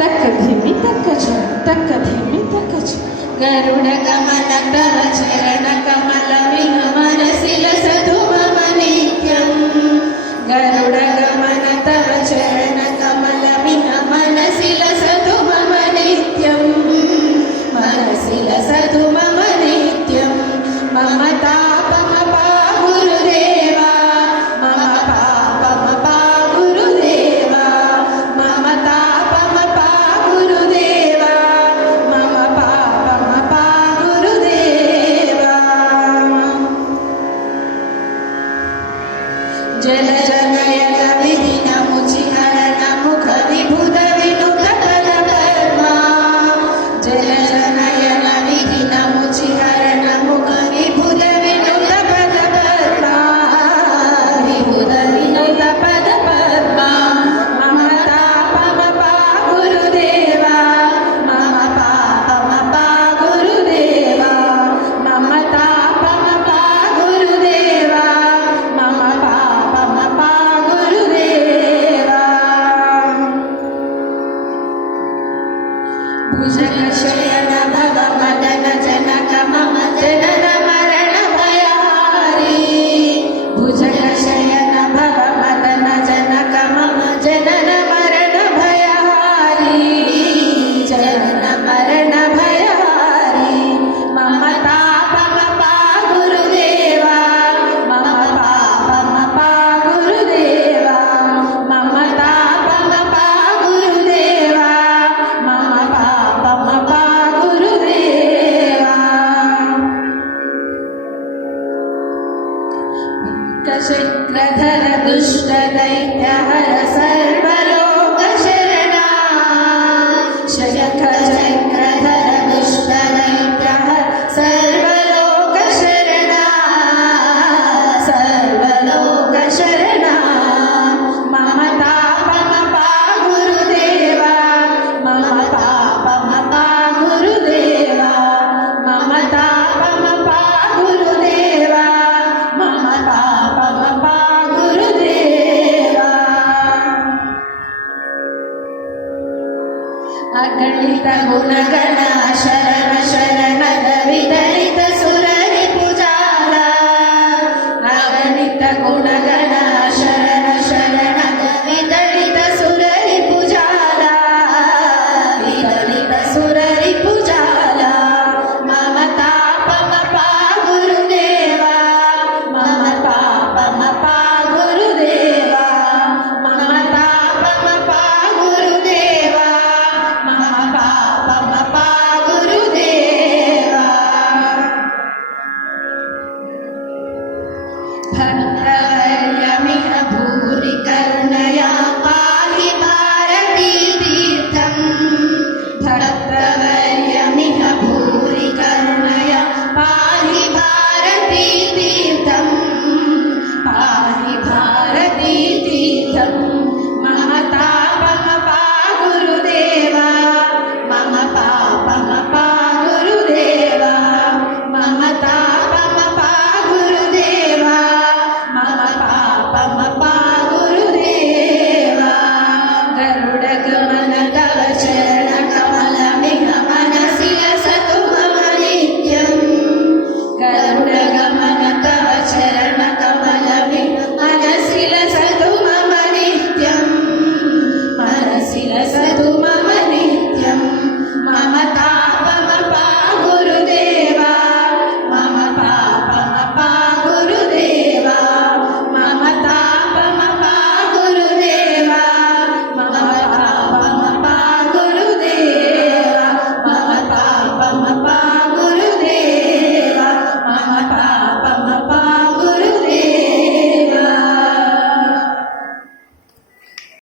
तक धीमी तक च तक धीमी तक च गरुड गमन तव चरण कमल मनसि लसतु मम नित्यं गरुड गमन तव चरण कमल मनसि लसतु मम नित्यं मनसि लसतु मम नित्यं मम तापमपा गुरुदेवा मम पापमपा गुरुदेवा मम तापमपा गुरुदेवा मम पापमपा गुरुदेवा जल जनयन विधिन मुचिहरण मुख विभुध विनुत पद पद्मा जल जनयन विधिन मुचिहरण मुख विभुध विनुत पद पद्मा विभुध विनुत पद पद्मा मम तापमपा गुरुदेवा मम पापमपा गुरुदेवा मम तापमपा गुरुदेवा मम पापमपा गुरुदेवा भुजग शयन भव मदन जनक मम जनन मरण भयहारी भुजग शयन भव मदन जनक मम जनन मरण भयहारी जनन मरण भयहारी मम तापमपा गुरुदेवा मम पापमपा गुरुदेवा मम तापमपा गुरुदेवा मम पापमपा गुरुदेवा कशक्रधर दुष्ट दैत्यहर सर्वलोक शरणा शयख चक्रधर दुष्ट दैत्यहर सर्वलोक शरणा सर्वलोक शरणा मम तापमपा गुरुदेवा मम पापमपा गुरुदेवा मम तापमपा गुरुदेवा मम पापमपा गुरुदेवा अगणित गुणगण शरण शरण विदलित सुररि पुजाला अगणित गुणगण शरण शरण विदलित सुररि पुजाला विदलित सुररि पुजाला मम तापमपा गुरुदेवा मम पापमपा गुरुदेवा मम तापमपा गुरुदेवा मम पापमपा गुरुदेवा भक्तवर्यमिह भूरि करुणया पाहि भारती तीर्थं भक्तवर्यमिह भूरि करुणया पाहि भारती तीर्थं पाहि भारती तीर्थं मम तापमपा गुरुदेवा मम पापमपा गुरुदेवा मम तापमपा गुरुदेवा मम पापमपा गुरुदेवा गरुड गमन तव चरण